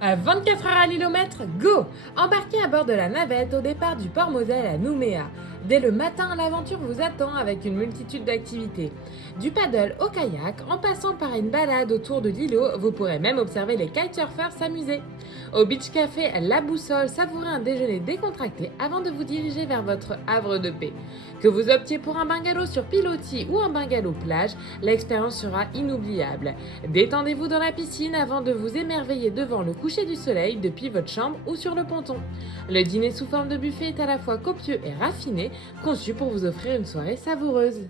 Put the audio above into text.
À 24 heures à l'kilomètre, go! Embarquez à bord de la navette au départ du port Moselle à Nouméa. Dès le matin, l'aventure vous attend avec une multitude d'activités. Du paddle au kayak, en passant par une balade autour de l'îlot, vous pourrez même observer les kitesurfers s'amuser. Au beach café La Boussole, savourez un déjeuner décontracté avant de vous diriger vers votre havre de paix. Que vous optiez pour un bungalow sur pilotis ou un bungalow plage, l'expérience sera inoubliable. Détendez-vous dans la piscine avant de vous émerveiller devant le coucher du soleil depuis votre chambre ou sur le ponton. Le dîner sous forme de buffet est à la fois copieux et raffiné, conçu pour vous offrir une soirée savoureuse.